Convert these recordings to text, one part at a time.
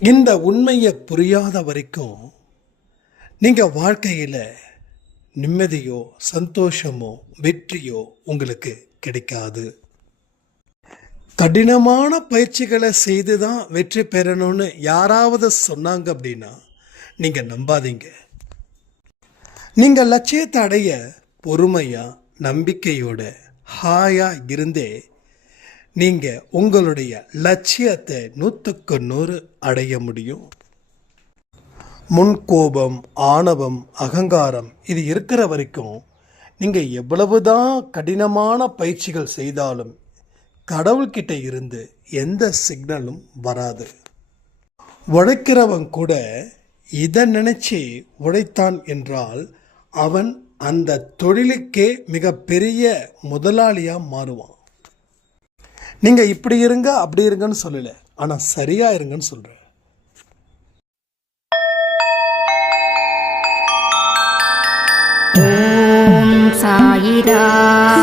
இந்த உண்மையை புரியாத வரைக்கும் நீங்கள் வாழ்க்கையில் நிம்மதியோ சந்தோஷமோ வெற்றியோ உங்களுக்கு கிடைக்காது. கடினமான பயிற்சிகளை செய்து தான் வெற்றி பெறணும்னு யாராவது சொன்னாங்க அப்படின்னா நீங்கள் நம்பாதீங்க. நீங்கள் லட்சியத்தை அடைய பொறுமையாக நம்பிக்கையோட ஹாயாக இருந்தே நீங்கள் உங்களுடைய லட்சியத்தை 100% அடைய முடியும். முன்கோபம், ஆணவம், அகங்காரம் இது இருக்கிற வரைக்கும் நீங்கள் எவ்வளவுதான் கடினமான பயிற்சிகள் செய்தாலும் கடவுள்கிட்ட இருந்து எந்த சிக்னலும் வராது. உழைக்கிறவன் கூட இதை நினைச்சு உழைத்தான் என்றால் அவன் அந்த தொழிலுக்கே மிகப்பெரிய முதலாளியாக மாறுவான். நீங்கள் இப்படி இருங்க அப்படி இருங்கன்னு சொல்லலை, ஆனால் சரியா இருங்கன்னு சொல்கிறேன். ஓம் சாயிரா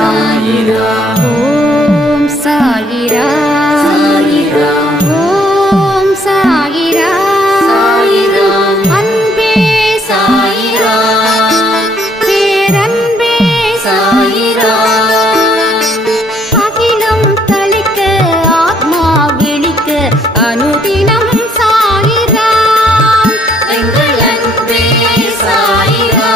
சாயிரா, ஓம் சாயிரா சாயிரா, ஓம் சாயிரா சாயிரா, அன்பே சாயிரா, பேரன்பே சாயிரா, அகிலம் தளிக்க ஆத்மா விழிக்க அனுதினம் சாயிரா, எங்கள் அன்பே சாயிரா.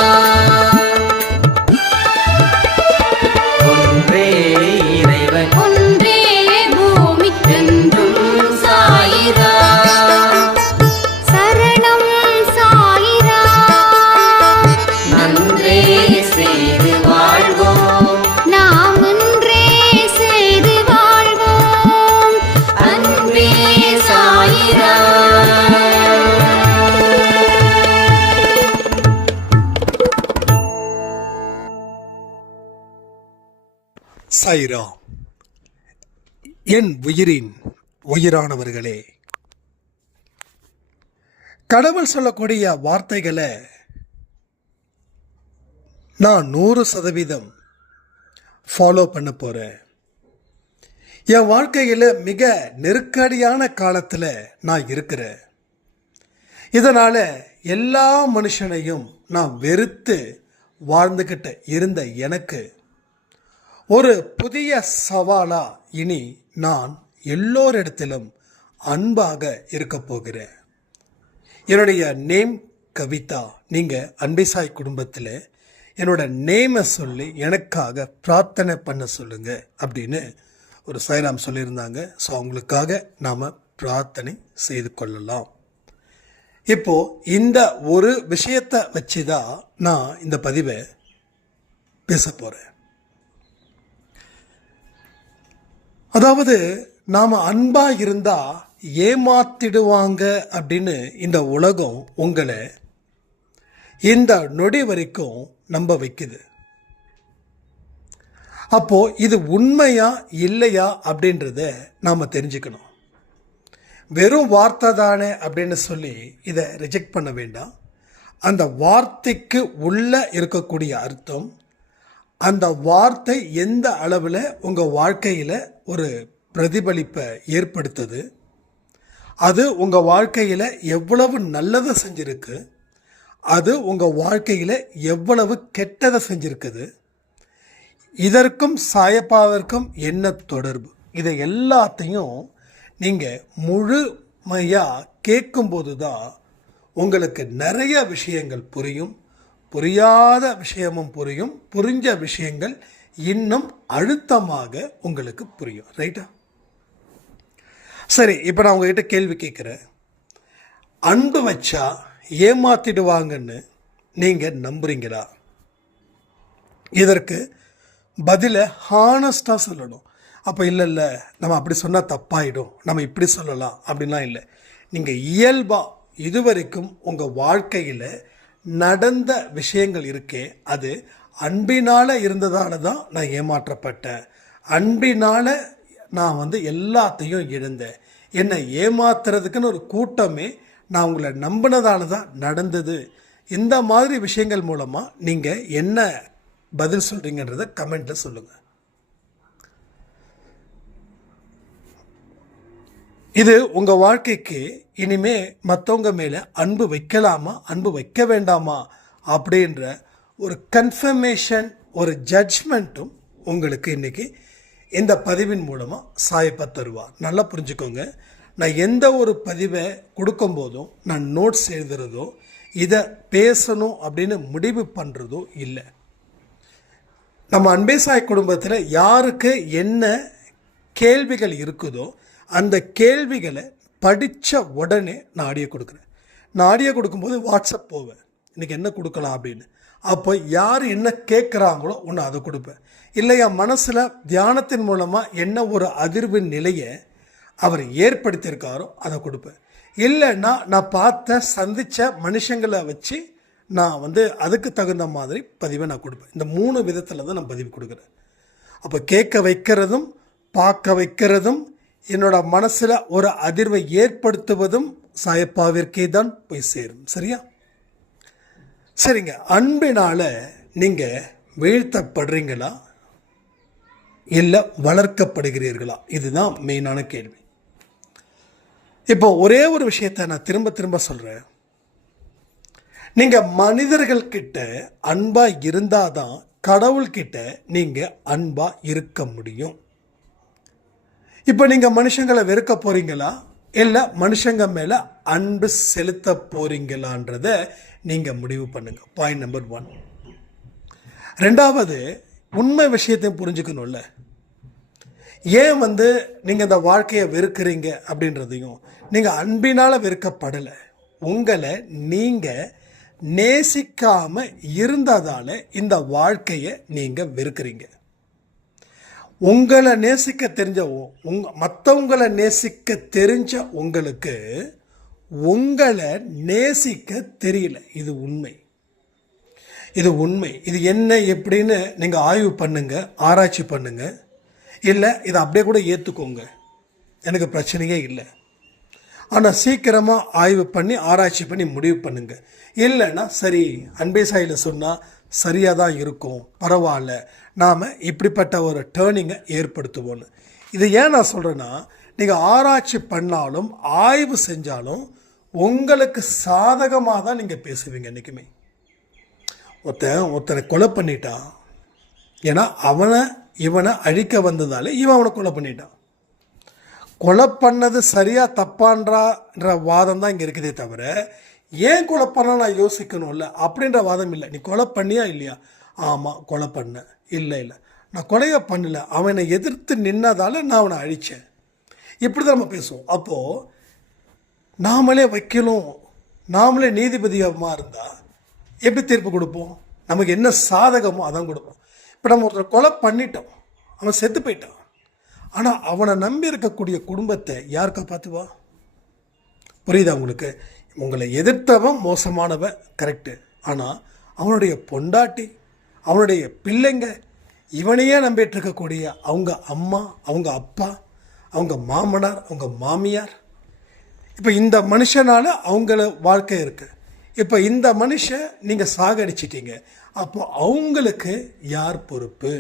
சாயிரா, என் உயிரின் உயிரானவர்களே, கடவுள் சொல்லக்கூடிய வார்த்தைகளை நான் 100% ஃபாலோ பண்ண போகிறேன். என் வாழ்க்கையில் மிக நெருக்கடியான காலத்தில் நான் இருக்கிறேன். இதனால் எல்லா மனுஷனையும் நான் வெறுத்து வாழ்ந்துக்கிட்டு இருந்த எனக்கு ஒரு புதிய சவாலா இனி நான் எல்லோரிடத்திலும் அன்பாக இருக்க போகிறேன். என்னுடைய நேம் கவிதா. நீங்கள் அன்பேசாய் குடும்பத்தில் என்னோட நேமை சொல்லி எனக்காக பிரார்த்தனை பண்ண சொல்லுங்க அப்படின்னு ஒரு சாய்ராம் சொல்லியிருந்தாங்க. ஸோ அவங்களுக்காக நாம் பிரார்த்தனை செய்து கொள்ளலாம். இப்போது இந்த ஒரு விஷயத்தை வச்சு தான் நான் இந்த பதிவை பேச போகிறேன். அதாவது நாம் அன்பாக இருந்தால் ஏமாத்திடுவாங்க அப்படின்னு இந்த உலகம் உங்களை இந்த நொடி வரைக்கும் நம்ப வைக்குது. அப்போது இது உண்மையா இல்லையா அப்படின்றத நாம் தெரிஞ்சுக்கணும். வெறும் வார்த்தை தானே அப்படின்னு சொல்லி இதை ரிஜெக்ட் பண்ண வேண்டாம். அந்த வார்த்தைக்கு உள்ளே இருக்கக்கூடிய அர்த்தம், அந்த வார்த்தை எந்த அளவில் உங்கள் வாழ்க்கையில் ஒரு பிரதிபலிப்பை ஏற்படுத்துது, அது உங்கள் வாழ்க்கையில் எவ்வளவு நல்லதை செஞ்சுருக்கு, அது உங்கள் வாழ்க்கையில் எவ்வளவு கெட்டதை செஞ்சுருக்குது, இதற்கும் சாயப்பாவிற்கும் என்ன தொடர்பு, இதை எல்லாத்தையும் நீங்கள் முழுமையாக கேட்கும்போது தான் உங்களுக்கு நிறைய விஷயங்கள் புரியும். புரியாத விஷயமும் புரியும், புரிஞ்ச விஷயங்கள் இன்னும் அழுத்தமாக உங்களுக்கு புரியும். ரைட்டா? சரி, இப்போ நான் உங்ககிட்ட கேள்வி கேட்குறேன். அன்பு வச்சா ஏமாத்திடுவாங்கன்னு நீங்கள் நம்புறீங்களா? இதற்கு பதிலை ஹானஸ்டாக சொல்லணும். அப்போ இல்லை நம்ம அப்படி சொன்னால் தப்பாயிடும், நம்ம இப்படி சொல்லலாம் அப்படின்லாம் இல்லை. நீங்கள் இயல்பாக இதுவரைக்கும் உங்கள் வாழ்க்கையில் நடந்த விஷயங்கள் இருக்கே, அது அன்பினால் இருந்ததால தான் நான் ஏமாற்றப்பட்டேன், அன்பினால் நான் எல்லாத்தையும் இழந்தேன், என்னை ஏமாத்துறதுக்குன்னு ஒரு கூட்டமே நான் உங்களை நம்பினதால தான் நடந்தது. இந்த மாதிரி விஷயங்கள் மூலமாக நீங்கள் என்ன பதில் சொல்கிறீங்கன்றதை கமெண்ட்டில் சொல்லுங்கள். இது உங்கள் வாழ்க்கைக்கு இனிமே மற்றவங்க மேலே அன்பு வைக்கலாமா அன்பு வைக்க வேண்டாமா அப்படின்ற ஒரு கன்ஃபர்மேஷன், ஒரு ஜட்ஜ்மெண்ட்டும் உங்களுக்கு இன்றைக்கி இந்த பதிவின் மூலமாக சாயப்பா தருவார். நல்லா புரிஞ்சுக்கோங்க, நான் எந்த ஒரு பதிவை கொடுக்கும்போதும் நான் நோட்ஸ் எழுதுறதோ இதை பேசணும் அப்படின்னு முடிவு பண்ணுறதோ இல்லை. நம்ம அன்பே சாய் குடும்பத்தில் யாருக்கு என்ன கேள்விகள் இருக்குதோ அந்த கேள்விகளை படித்த உடனே நான் ஆடியோ கொடுக்குறேன். நான் ஆடியோ கொடுக்கும்போது வாட்ஸ்அப் போவேன், இன்றைக்கி என்ன கொடுக்கலாம் அப்படின்னு. அப்போ யார் என்ன கேட்குறாங்களோ ஒன்று அதை கொடுப்பேன். இல்லை என் மனசில் தியானத்தின் மூலமாக என்ன ஒரு அதிர்வு நிலையை அவர் ஏற்படுத்தியிருக்காரோ அதை கொடுப்பேன். இல்லைன்னா நான் பார்த்த சந்தித்த மனுஷங்களை வச்சு நான் அதுக்கு தகுந்த மாதிரி பதிவை நான் கொடுப்பேன். இந்த 3 விதத்தில் தான் நான் பதிவு கொடுக்குறேன். அப்போ கேட்க வைக்கிறதும் பார்க்க வைக்கிறதும் என்னோட மனசில் ஒரு அதிர்வை ஏற்படுத்துவதும் சாயப்பாவிற்கே தான் போய் சேரும். சரியா? சரிங்க. அன்பினால் நீங்கள் வீழ்த்தப்படுறீங்களா இல்லை வளர்க்கப்படுகிறீர்களா? இதுதான் மெயினான கேள்வி. இப்போ ஒரே ஒரு விஷயத்தை நான் திரும்ப திரும்ப சொல்கிறேன். நீங்கள் மனிதர்கள்கிட்ட அன்பாக இருந்தால் தான் கடவுள்கிட்ட நீங்கள் அன்பாக இருக்க முடியும். இப்போ நீங்கள் மனுஷங்களை வெறுக்க போகிறீங்களா இல்லை மனுஷங்க மேலே அன்பு செலுத்த போகிறீங்களான்றத நீங்கள் முடிவு பண்ணுங்கள். Point number 1. 2வது, உண்மை விஷயத்தையும் புரிஞ்சுக்கணும்ல. ஏன் நீங்கள் இந்த வாழ்க்கையை வெறுக்கிறீங்க அப்படின்றதையும், நீங்கள் அன்பினால் வெறுக்கப்படலை, உங்களை நீங்கள் நேசிக்காமல் இருந்ததால் இந்த வாழ்க்கையை நீங்கள் வெறுக்கிறீங்க. உங்களை நேசிக்க தெரிஞ்ச மற்றவங்களை நேசிக்க தெரிஞ்ச உங்களுக்கு உங்களை நேசிக்க தெரியல. இது உண்மை. இது உண்மை. இது என்ன எப்படின்னு நீங்கள் ஆய்வு பண்ணுங்க, ஆராய்ச்சி பண்ணுங்க. இல்லை இதை அப்படியே கூட ஏற்றுக்கோங்க, எனக்கு பிரச்சனையே இல்லை. ஆனால் சீக்கிரமாக ஆய்வு பண்ணி ஆராய்ச்சி பண்ணி முடிவு பண்ணுங்க. இல்லைன்னா சரி, அன்பே சாயில் சொன்னால் சரியாக தான் இருக்கும், பரவாயில்ல, நாம் இப்படிப்பட்ட ஒரு டேர்னிங்கை ஏற்படுத்துவோன்னு. இது ஏன் நான் சொல்கிறேன்னா, நீங்கள் ஆராய்ச்சி பண்ணாலும் ஆய்வு செஞ்சாலும் உங்களுக்கு சாதகமாக தான் நீங்கள் பேசுவீங்க. என்றைக்குமே ஒருத்தனை கொலை பண்ணிட்டான், ஏன்னா இவனை அழிக்க வந்ததால் இவன் அவனை கொலை பண்ணிட்டான். கொலை பண்ணது சரியா தப்பான்ற வாதம் தான் இங்கே இருக்குதே தவிர, ஏன் கொலை பண்ண நான் யோசிக்கணும்ல அப்படின்ற வாதம் இல்லை. நீ கொலை பண்ணியா இல்லையா? ஆமாம் கொலை பண்ண. இல்லை நான் கொலையை பண்ணல, அவனை எதிர்த்து நின்னதால் நான் அவனை அழித்தேன். இப்படி தான் நம்ம பேசுவோம். அப்போது நாமளே வைக்கலும், நாமளே நீதிபதியமாக இருந்தால் எப்படி தீர்ப்பு கொடுப்போம்? நமக்கு என்ன சாதகமோ அதான் கொடுப்போம். இப்போ நம்ம ஒருத்தர் கொலை பண்ணிட்டோம், அவன் செத்து போயிட்டான். ஆனால் அவனை நம்பி இருக்கக்கூடிய குடும்பத்தை யார் காப்பாற்றுவா? புரியுதா உங்களுக்கு? உங்களை எதிர்த்தவன் மோசமானவன் கரெக்டு, ஆனால் அவனுடைய பொண்டாட்டி, அவனுடைய பிள்ளைங்க, இவனையே நம்பிட்டு இருக்கக்கூடிய அவங்க அம்மா, அவங்க அப்பா, அவங்க மாமனார், அவங்க மாமியார், இப்போ இந்த மனுஷனால் அவங்கள வாழ்க்கை இருக்குது. இப்போ இந்த மனுஷன் நீங்கள் சாகடிச்சிட்டீங்க, அப்போ அவங்களுக்கு யார் பொறுப்பு?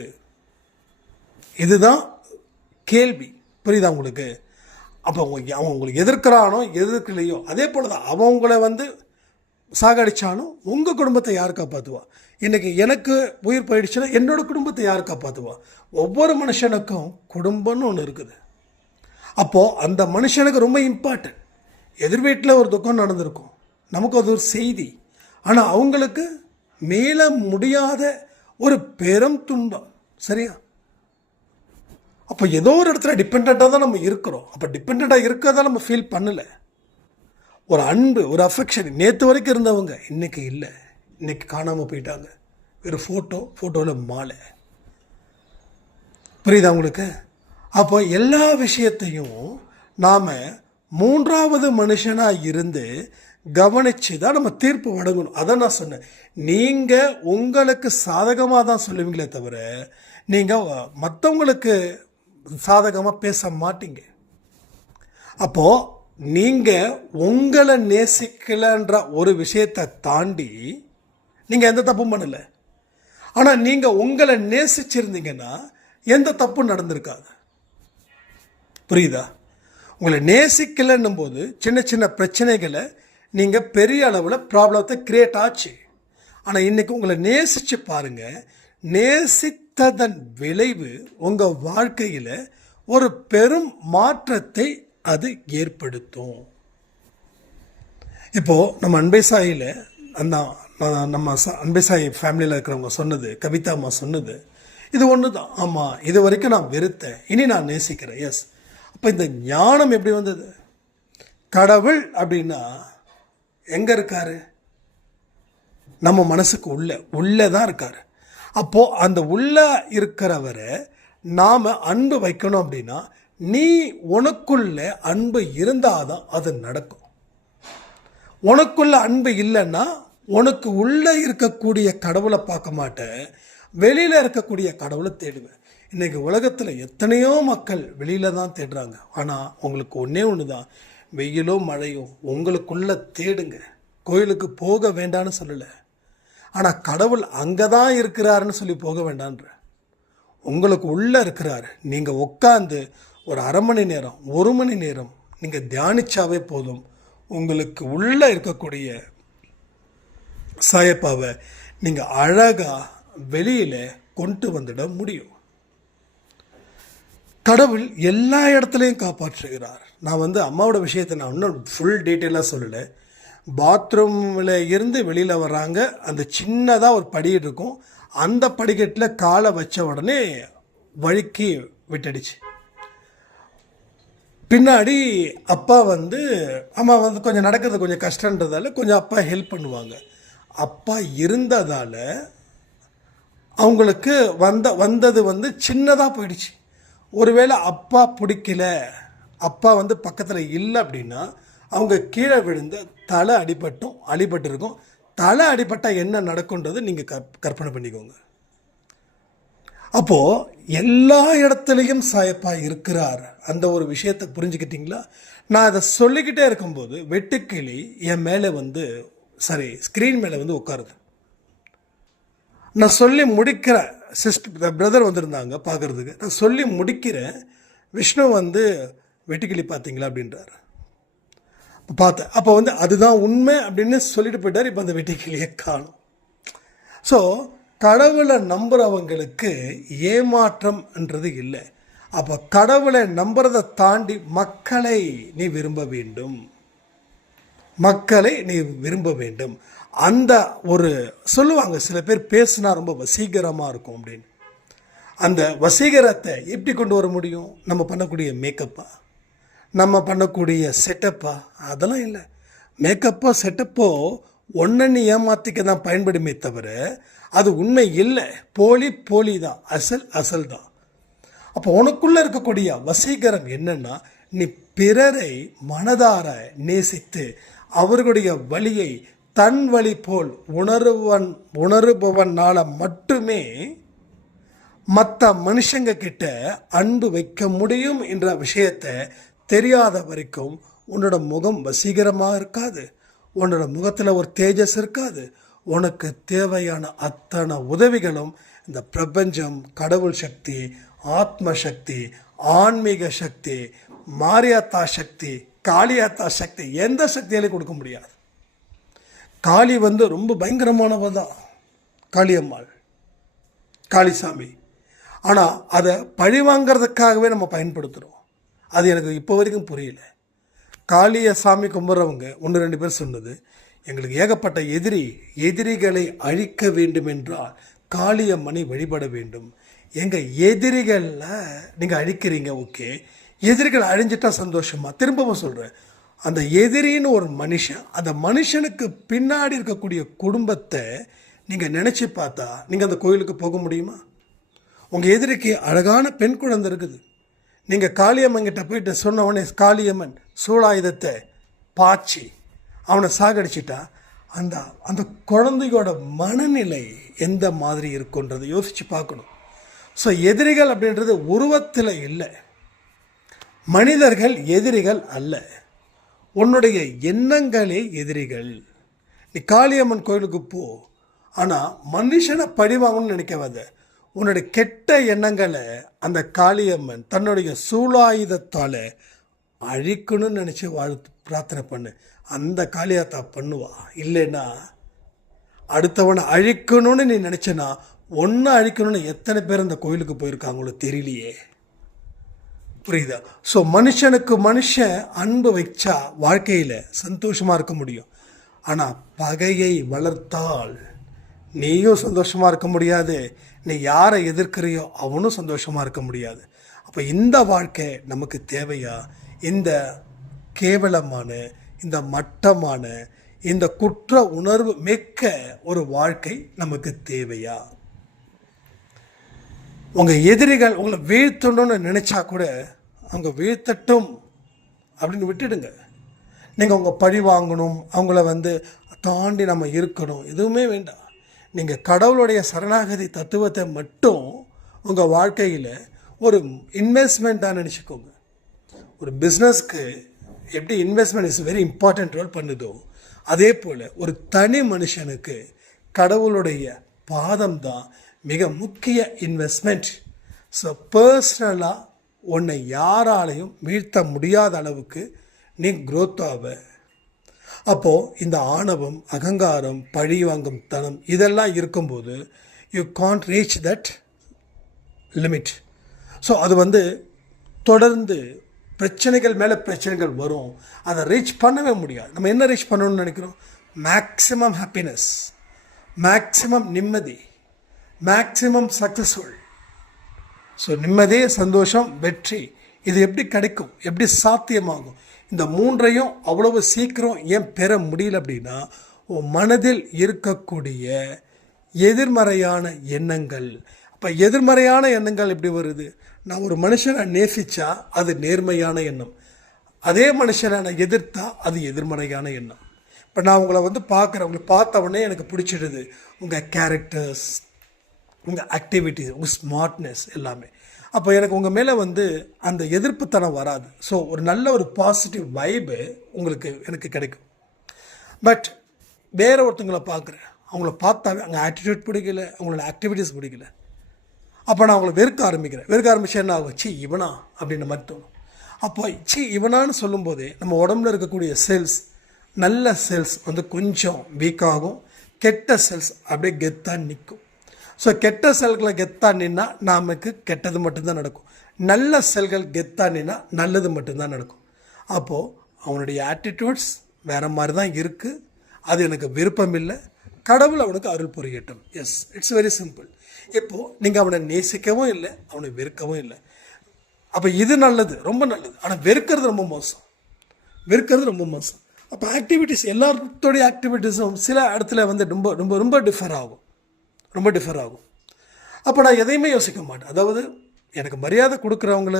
இதுதான் கேள்வி. புரியுதா உங்களுக்கு? அப்போ அவன் உங்களுக்கு எதிர்க்கிறானோ எதிர்க்கலையோ அதே போல் தான் அவன் உங்களை சாகடிச்சாலும் உங்கள் குடும்பத்தை யார் காப்பாற்றுவா? இன்றைக்கி எனக்கு உயிர் போயிடுச்சுன்னா என்னோடய குடும்பத்தை யார் காப்பாற்றுவா? ஒவ்வொரு மனுஷனுக்கும் குடும்பம்னு ஒன்று இருக்குது. அப்போது அந்த மனுஷனுக்கு ரொம்ப இம்பார்ட்டன்ட். எதிர் வீட்டில் ஒரு துக்கம் நடந்திருக்கும், நமக்கு அது ஒரு செய்தி. ஆனால் அவங்களுக்கு மேலே முடியாத ஒரு பெரும் துன்பம். சரியா? அப்போ ஏதோ ஒரு இடத்துல டிபெண்ட்டாக தான் நம்ம இருக்கிறோம். அப்போ டிபெண்ட்டாக இருக்கிறதா நம்ம ஃபீல் பண்ணலை. ஒரு அன்பு, ஒரு அஃபெக்ஷன் நேற்று வரைக்கும் இருந்தவங்க இன்றைக்கி இல்லை, இன்றைக்கி காணாமல் போயிட்டாங்க. ஒரு ஃபோட்டோவில் மாலை. புரியுதா உங்களுக்கு? அப்போ எல்லா விஷயத்தையும் நாம் 3வது மனுஷனாக இருந்து கவனித்து தான் நம்ம தீர்ப்பு வழங்கணும். அதை நான் சொன்னேன். நீங்கள் உங்களுக்கு சாதகமாக தான் சொல்லுவீங்களே தவிர நீங்கள் மற்றவங்களுக்கு சாதகமாக பேச மாட்டீங்க. அப்போது நீங்கள் உங்களை நேசிக்கலைன்ற ஒரு விஷயத்தை தாண்டி நீங்கள் எந்த தப்பும் பண்ணலை. ஆனால் நீங்கள் உங்களை நேசிச்சிருந்தீங்கன்னா எந்த தப்பும் நடந்திருக்காது. புரியுதா? உங்களை நேசிக்கலைன்னும் போது சின்ன சின்ன பிரச்சனைகளை நீங்கள் பெரிய அளவில் ப்ராப்ளத்தை கிரியேட் ஆச்சு. ஆனால் இன்றைக்கி உங்களை நேசித்து பாருங்கள், நேசித்ததன் விளைவு உங்கள் வாழ்க்கையில் ஒரு பெரும் மாற்றத்தை அது ஏற்படுத்தும். இப்போது நம்ம அன்பை சாயில் நம்ம அன்பை சாய் ஃபேமிலியில் இருக்கிறவங்க சொன்னது, கவிதா அம்மா சொன்னது இது ஒன்று தான். ஆமாம், இது வரைக்கும் நான் வெறுத்தேன், இனி நான் நேசிக்கிறேன். எஸ். அப்போ இந்த ஞானம் எப்படி வந்தது? கடவுள் அப்படின்னா எங்கே இருக்காரு? நம்ம மனசுக்கு உள்ளே தான் இருக்கார். அப்போது அந்த உள்ளே இருக்கிறவரை நாம் அன்பு வைக்கணும் அப்படின்னா நீ உனக்குள்ள அன்பு இருந்தால் தான் அது நடக்கும். உனக்குள்ள அன்பு இல்லைன்னா உனக்கு உள்ளே இருக்கக்கூடிய கடவுளை பார்க்க மாட்டேன், வெளியில் இருக்கக்கூடிய கடவுளை தேடுவேன். இன்றைக்கி உலகத்தில் எத்தனையோ மக்கள் வெளியில் தான் தேடுறாங்க. ஆனால் உங்களுக்கு ஒன்றே ஒன்று தான், வெயிலோ மழையோ உங்களுக்குள்ளே தேடுங்க. கோயிலுக்கு போக வேண்டான்னு சொல்லலை, ஆனால் கடவுள் அங்கே தான் இருக்கிறாருன்னு சொல்லி போக வேண்டான்ற. உங்களுக்கு உள்ளே இருக்கிறாரு. நீங்கள் உட்காந்து ஒரு அரை மணி நேரம் 1 மணி நேரம் நீங்கள் தியானிச்சாவே போதும், உங்களுக்கு உள்ளே இருக்கக்கூடிய சாயப்பாவை நீங்கள் அழகாக வெளியில் கொண்டு வந்துட முடியும். கடவுள் எல்லா இடத்துலையும் காப்பாற்றுகிறார். நான் அம்மாவோட விஷயத்தை நான் இன்னும் ஃபுல் டீட்டெயிலாக சொல்லலை. பாத்ரூமில் இருந்து வெளியில் வர்றாங்க, அந்த சின்னதாக ஒரு படிக்கட்டு இருக்கும், அந்த படிக்கட்டில் காலை வச்ச உடனே வழுக்கி விட்டுடுச்சு. பின்னாடி அப்பா அம்மா கொஞ்சம் நடக்கிறது கொஞ்சம் கஷ்டன்றதால கொஞ்சம் அப்பா ஹெல்ப் பண்ணுவாங்க. அப்பா இருந்ததால் அவங்களுக்கு வந்தது சின்னதாக போயிடுச்சு. ஒருவேளை அப்பா பிடிக்கல, அப்பா பக்கத்தில் இல்லை அப்படின்னா அவங்க கீழே விழுந்து தலை அடிபட்டிருக்கும். தலை அடிபட்டால் என்ன நடக்கும்ன்றது நீங்கள் கற்பனை பண்ணிக்கோங்க. அப்போது எல்லா இடத்துலையும் சாயப்பா இருக்கிறார். அந்த ஒரு விஷயத்தை புரிஞ்சுக்கிட்டீங்களா? நான் அதை சொல்லிக்கிட்டே இருக்கும்போது வெட்டுக்கிளி என் மேலே ஸ்க்ரீன் மேலே உட்காருது. நான் சொல்லி முடிக்கிறேன். பிரதர் வந்திருந்தாங்க பார்க்குறதுக்கு. நான் சொல்லி முடிக்கிறேன். விஷ்ணு வெட்டுக்கிளி பார்த்தீங்களா அப்படின்றார். பார்த்தேன். அப்போ அதுதான் உண்மை அப்படின்னு சொல்லிட்டு போயிட்டார். இப்போ அந்த வெட்டுக்கிளியை காணும். ஸோ கடவுளை நம்புகிறவங்களுக்கு ஏமாற்றம்ன்றது இல்லை. அப்போ கடவுளை நம்புறதை தாண்டி மக்களை நீ விரும்ப வேண்டும். அந்த ஒரு சொல்லுவாங்க, சில பேர் பேசுனா ரொம்ப வசீகரமாக இருக்கும் அப்படின்னு. அந்த வசீகரத்தை எப்படி கொண்டு வர முடியும்? நம்ம பண்ணக்கூடிய மேக்கப்பா, நம்ம பண்ணக்கூடிய செட்டப்பா? அதெல்லாம் இல்லை. மேக்கப்போ செட்டப்போ ஒன்றை நீ ஏமாற்றிக்க தான் பயன்படுமே தவிர அது உண்மை இல்லை. போலி தான், அசல் தான். அப்போ உனக்குள்ளே இருக்கக்கூடிய வசீகரம் என்னன்னா, நீ பிறரை மனதார நேசித்து அவர்களுடைய வழியை தன் வழி போல் உணருபவனால மட்டுமே மற்ற மனுஷங்க கிட்ட அன்பு வைக்க முடியும் என்ற விஷயத்தை தெரியாத வரைக்கும் உன்னோட முகம் வசீகரமாக இருக்காது. உன்னோட முகத்தில் ஒரு தேஜஸ் இருக்காது. உனக்கு தேவையான அத்தனை உதவிகளும் இந்த பிரபஞ்சம், கடவுள் சக்தி, ஆத்ம சக்தி, ஆன்மீக சக்தி, மாரியாத்தா சக்தி, காளியாத்தா சக்தி, எந்த சக்தியாலையும் கொடுக்க முடியாது. காளி ரொம்ப பயங்கரமானவ தான், காளியம்மாள், காளிசாமி. ஆனால் அதை பழிவாங்கிறதுக்காகவே நம்ம பயன்படுத்துகிறோம். அது எனக்கு இப்போ வரைக்கும் புரியல. காளிய சாமி கும்பிட்றவங்க 1-2 பேர் சொன்னது, எங்களுக்கு ஏகப்பட்ட எதிரிகளை அழிக்க வேண்டும் என்றால் காளியம்மனை வழிபட வேண்டும். எங்கள் எதிரிகளில் நீங்கள் அழிக்கிறீங்க, ஓகே, எதிரிகள் அழிஞ்சிட்டா சந்தோஷமா? திரும்பவும் சொல்கிறேன், அந்த எதிரின்னு ஒரு மனுஷன், அந்த மனுஷனுக்கு பின்னாடி இருக்கக்கூடிய குடும்பத்தை நீங்கள் நினச்சி பார்த்தா நீங்கள் அந்த கோயிலுக்கு போக முடியுமா? உங்கள் எதிரிக்கு அழகான பெண் குழந்தை இருக்குது, நீங்கள் காளியம்மன்கிட்ட போயிட்டு சொன்ன உடனே காளியம்மன் சூளாயுதத்தை பாய்ச்சி அவனை சாகடிச்சிட்டா அந்த அந்த குழந்தையோட மனநிலை எந்த மாதிரி இருக்குன்றதை யோசித்து பார்க்கணும். ஸோ எதிரிகள் அப்படின்றது உருவத்தில் இல்லை. மனிதர்கள் எதிரிகள் அல்ல, உன்னுடைய எண்ணங்களே எதிரிகள். நீ காளியம்மன் கோயிலுக்கு போ, ஆனால் மனுஷனை பழிவாங்கன்னு நினைக்காத. உன்னுடைய கெட்ட எண்ணங்களை அந்த காளியம்மன் தன்னுடைய சூளாயுதத்தால் அழிக்கணும்னு நினச்சி பிரார்த்தனை பண்ணு, அந்த காளியாத்தா பண்ணுவா. இல்லைன்னா அடுத்தவனை அழிக்கணும்னு நீ நினச்சனா ஒன்று அழிக்கணும்னு எத்தனை பேர் அந்த கோயிலுக்கு போயிருக்காங்களோ தெரியலையே. புரியுதா? ஸோ மனுஷனுக்கு மனுஷன் அன்பு வச்சா வாழ்க்கையில் சந்தோஷமாக இருக்க முடியும். ஆனால் பகையை வளர்த்தால் நீயும் சந்தோஷமாக இருக்க முடியாது, நீ யாரை எதிர்க்கிறியோ அவனும் சந்தோஷமாக இருக்க முடியாது. அப்போ இந்த வாழ்க்கை நமக்கு தேவையா? இந்த கேவலமான, இந்த மட்டமான, இந்த குற்ற உணர்வு மிக்க ஒரு வாழ்க்கை நமக்கு தேவையா? உங்கள் எதிரிகள் உங்களை வீழ்த்தணும்னு நினச்சா கூட அவங்க வீழ்த்தட்டும் அப்படின்னு விட்டுடுங்க. நீங்கள் உங்கள் பழி வாங்கணும், அவங்கள தாண்டி நம்ம இருக்கணும், எதுவுமே வேண்டாம். நீங்கள் கடவுளுடைய சரணாகதி தத்துவத்தை மட்டும் உங்கள் வாழ்க்கையில் ஒரு இன்வெஸ்ட்மெண்ட்டாக நினச்சிக்கோங்க. ஒரு பிஸ்னஸ்க்கு எப்படி investment is very important role பண்ணுதோ, அதே போல் ஒரு தனி மனுஷனுக்கு கடவுளுடைய பாதம் தான் மிக முக்கிய இன்வெஸ்ட்மெண்ட். ஸோ பர்சனலாக உன்னை யாராலையும் வீழ்த்த முடியாத அளவுக்கு நீ க்ரோத் ஆவ. அப்போது இந்த ஆணவம், அகங்காரம், பழி வாங்கும் தனம் இதெல்லாம் இருக்கும்போது you can't reach that limit. So அது தொடர்ந்து பிரச்சனைகள் மேலே பிரச்சனைகள் வரும், அதை ரீச் பண்ணவே முடியாது. நம்ம என்ன ரீச் பண்ணணும்னு நினைக்கிறோம்? மேக்ஸிமம் ஹாப்பினஸ், மேக்ஸிமம் நிம்மதி, மேக்ஸிமம் சக்ஸஸ்ஃபுல். ஸோ நிம்மதி, சந்தோஷம், வெற்றி இது எப்படி கிடைக்கும், எப்படி சாத்தியமாகும்? இந்த மூன்றையும் அவ்வளவு சீக்கிரம் ஏன் பெற முடியல அப்படின்னா, உன் மனதில் இருக்கக்கூடிய எதிர்மறையான எண்ணங்கள். அப்போ எதிர்மறையான எண்ணங்கள் எப்படி வருது? நான் ஒரு மனுஷனை நேசித்தா அது நேர்மையான எண்ணம், அதே மனுஷனை நான் எதிர்த்தா அது எதிர்மறையான எண்ணம். இப்போ நான் உங்களை பார்க்குறேன், உங்களை பார்த்த உடனே எனக்கு பிடிச்சிடுது உங்கள் கேரக்டர்ஸ், உங்கள் ஆக்டிவிட்டிஸ், உங்கள் ஸ்மார்ட்னஸ் எல்லாமே. அப்போ எனக்கு உங்கள் மேலே அந்த எதிர்ப்புத்தனம் வராது. ஸோ ஒரு நல்ல ஒரு பாசிட்டிவ் வைபு எனக்கு கிடைக்கும். பட் வேறு ஒருத்தங்களை பார்க்குறேன், அவங்கள பார்த்தாவே அவங்க ஆட்டிடியூட் பிடிக்கல, அவங்களோட ஆக்டிவிட்டீஸ் பிடிக்கல. அப்போ நான் அவங்களை வெறுக்க ஆரம்பித்தா என்ன ஆகும்? சி இவனா அப்படின்னு மாதிரி தோணும். அப்போ சி இவனான்னு சொல்லும்போதே நம்ம உடம்புல இருக்கக்கூடிய செல்ஸ், நல்ல செல்ஸ் கொஞ்சம் வீக்காகும், கெட்ட செல்ஸ் அப்படியே கெத்தாக நிற்கும். ஸோ கெட்ட செல்களை கெத்தாக நின்னா நமக்கு கெட்டது மட்டும்தான் நடக்கும், நல்ல செல்கள் கெத்தாக நின்னா நல்லது மட்டும்தான் நடக்கும். அப்போது அவனுடைய ஆட்டிடியூட்ஸ் வேறு மாதிரி தான் இருக்குது, அது எனக்கு விருப்பம் இல்லை, கடவுள் அவனுக்கு அருள் புரியட்டும். Yes, it's very simple. இப்போது நீங்கள் அவனை நேசிக்கவும் இல்லை, அவனை வெறுக்கவும் இல்லை. அப்போ இது நல்லது, ரொம்ப நல்லது. ஆனால் வெறுக்கிறது ரொம்ப மோசம். அப்போ ஆக்டிவிட்டீஸ், எல்லாத்தோடைய ஆக்டிவிட்டீஸும் சில இடத்துல ரொம்ப ரொம்ப ரொம்ப டிஃபர் ஆகும். அப்போ நான் எதையுமே யோசிக்க மாட்டேன். அதாவது எனக்கு மரியாதை கொடுக்குறவங்கள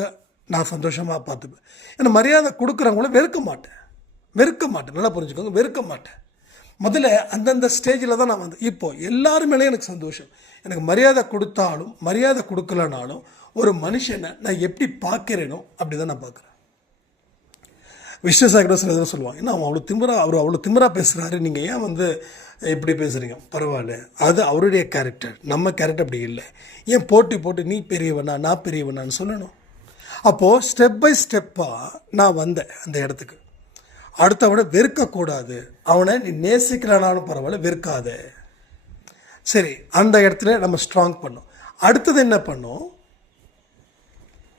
நான் சந்தோஷமாக பார்த்துப்பேன். எனக்கு மரியாதை கொடுக்குறவங்கள வெறுக்க மாட்டேன். நல்லா புரிஞ்சுக்கோங்க, வெறுக்க மாட்டேன். முதல்ல அந்தந்த ஸ்டேஜில் தான் நான் இப்போது எல்லாரும் மேலேயும் எனக்கு சந்தோஷம். எனக்கு மரியாதை கொடுத்தாலும் மரியாதை கொடுக்கலனாலும் ஒரு மனுஷனை நான் எப்படி பார்க்குறேனோ அப்படி தான் நான் பார்க்குறேன். விஷ்ணு சாகரேஸ்வரர் எதுவும் சொல்லுவாங்க, ஏன்னா அவர் அவ்வளோ திமிரா பேசுகிறாரு, நீங்கள் ஏன் இப்படி பேசுகிறீங்க? பரவாயில்ல, அது அவருடைய கேரக்டர், நம்ம கேரக்டர் அப்படி இல்லை. ஏன் போட்டு நீ பெரியவனா நான் பெரியவனான்னு சொல்லணும்? அப்போது ஸ்டெப் பை ஸ்டெப்பாக நான் வந்தேன் அந்த இடத்துக்கு. அடுத்தவனை வெறுக்கக்கூடாது, அவனை நீ நேசிக்கலனாலும் பரவாயில்ல, வெறுக்காத. சரி, அந்த இடத்துல நம்ம ஸ்ட்ராங் பண்ணோம். அடுத்தது என்ன பண்ணோம்?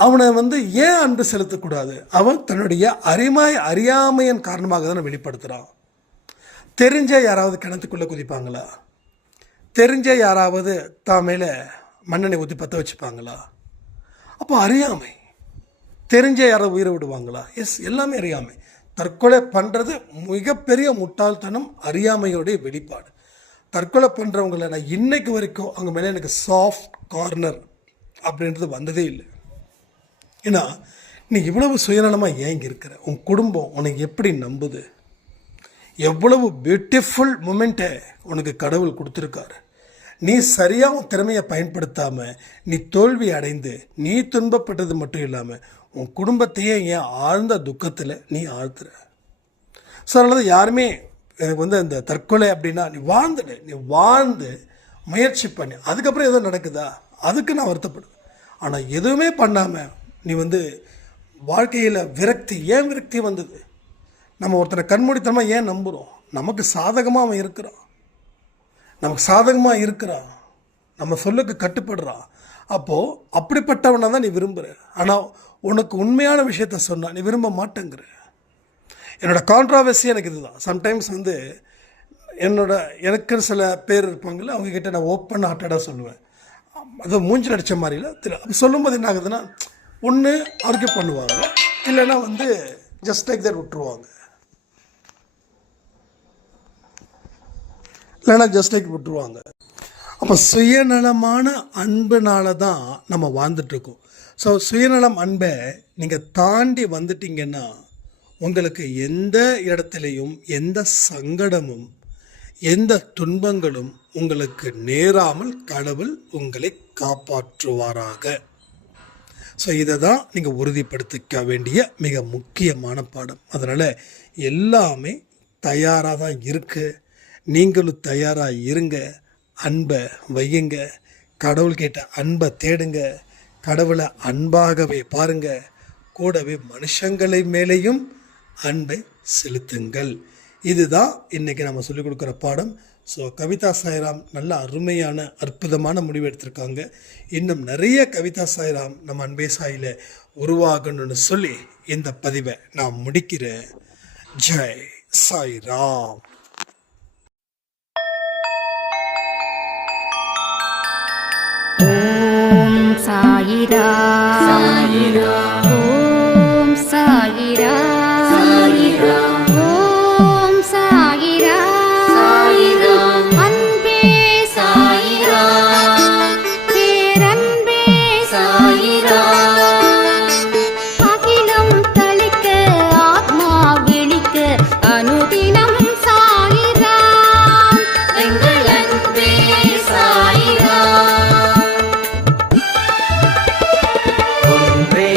அவனை ஏன் அன்பு செலுத்தக்கூடாது? அவன் தன்னுடைய அறியாமையின் காரணமாக தானே வெளிப்படுத்துகிறான். தெரிஞ்ச யாராவது கிணத்துக்குள்ளே குதிப்பாங்களா? தெரிஞ்ச யாராவது தான் மேலே மண்ணெண்ணெய் ஊற்றி பற்ற வச்சுப்பாங்களா? அப்போ அறியாமை. தெரிஞ்ச யாராவது உயிரை விடுவாங்களா? எஸ், எல்லாமே அறியாமை. தற்கொலை பண்ணுறது மிகப்பெரிய முட்டாள்தனம், அறியாமையோடைய வெளிப்பாடு. தற்கொலை பண்ணுறவங்கள நான் இன்னைக்கு வரைக்கும் அவங்க மேலே எனக்கு சாஃப்ட் கார்னர் அப்படின்றது வந்ததே இல்லை. ஏன்னா நீ இவ்வளவு சுயநலமாக ஏன் இருக்கிற? உன் குடும்பம் உனக்கு எப்படி நம்புது? எவ்வளவு பியூட்டிஃபுல் மூமெண்ட்டை உனக்கு கடவுள் கொடுத்துருக்காரு. நீ சரியாக உன் திறமையை பயன்படுத்தாமல் நீ தோல்வி அடைந்து நீ துன்பப்பட்டது மட்டும் இல்லாமல் உன் குடும்பத்தையே ஏன் ஆழ்ந்த துக்கத்தில் நீ ஆழ்த்துற? ஸோ அதனால யாருமே எனக்கு அந்த தற்கொலை அப்படின்னா நீ வாழ்ந்து முயற்சி பண்ணி அதுக்கப்புறம் எதுவும் நடக்குதா அதுக்கு நான் வருத்தப்படுவேன். ஆனால் எதுவுமே பண்ணாமல் நீ வாழ்க்கையில் விரக்தி, ஏன் விரக்தி வந்தது? நம்ம ஒருத்தரை கண்மூடித்தனமாக ஏன் நம்புகிறோம்? நமக்கு சாதகமாக அவன் இருக்கிறான், நமக்கு சாதகமாக இருக்கிறான், நம்ம சொல்லுக்கு கட்டுப்படுறான். அப்போது அப்படிப்பட்டவனை தான் நீ விரும்புகிற. ஆனால் உனக்கு உண்மையான விஷயத்த சொன்னால் நீ விரும்ப மாட்டேங்கிற. என்னோடய கான்ட்ராவர்சி எனக்கு இதுதான். சம்டைம்ஸ் எனக்கு சில பேர் இருப்பாங்கள்ல, அவங்கக்கிட்ட நான் ஓப்பன் ஹார்ட்டடாக சொல்லுவேன். அது மூஞ்சில் அடித்த மாதிரில அப்படி சொல்லும்போது என்ன ஆகுதுன்னா, ஒன்று ஆர்கியூ பண்ணுவாங்க, இல்லைன்னா ஜஸ்ட் லைக் தட் விட்டுருவாங்க. அப்போ சுயநலமான அன்புனால தான் நம்ம வாழ்ந்துட்டுருக்கோம். ஸோ சுயநலம் அன்பை நீங்கள் தாண்டி வந்துட்டீங்கன்னா உங்களுக்கு எந்த இடத்துலையும் எந்த சங்கடமும் எந்த துன்பங்களும் உங்களுக்கு நேராமல் கடவுள் உங்களை காப்பாற்றுவாராக. ஸோ இதை தான் நீங்கள் உறுதிப்படுத்திக்க வேண்டிய மிக முக்கியமான பாடம். அதனால் எல்லாமே தயாராக தான் இருக்குது. நீங்களும் தயாராக இருங்க. அன்பை வையுங்க. கடவுள்கிட்ட அன்பை தேடுங்க. கடவுளை அன்பாகவே பாருங்க. கூடவே மனுஷங்களை மேலேயும் அன்பை செலுத்துங்கள். இதுதான் இன்றைக்கி நம்ம சொல்லிக் கொடுக்குற பாடம். ஸோ கவிதா சாய்ராம் நல்ல அருமையான அற்புதமான முடிவு எடுத்திருக்காங்க. இன்னும் நிறைய கவிதா சாய்ராம் நம்ம அன்பே சாயில் உருவாகணும்னு சொல்லி இந்த பதிவை நான் முடிக்கிறேன். ஜெய் சாய்ராம். ஓம் சாயிரா சாயிரா, ஓம் சாயிரா சாயிரா, ஓம் சாயிரா சாயிரா, அன்பே சாயிரா, பேரன்பே சாயிரா, அகிலம் தளிக்க ஆத்மா விழிக்க அனுதினம் சாயிரா, எங்கள் அன்பே சாயிரா. ஒன்றே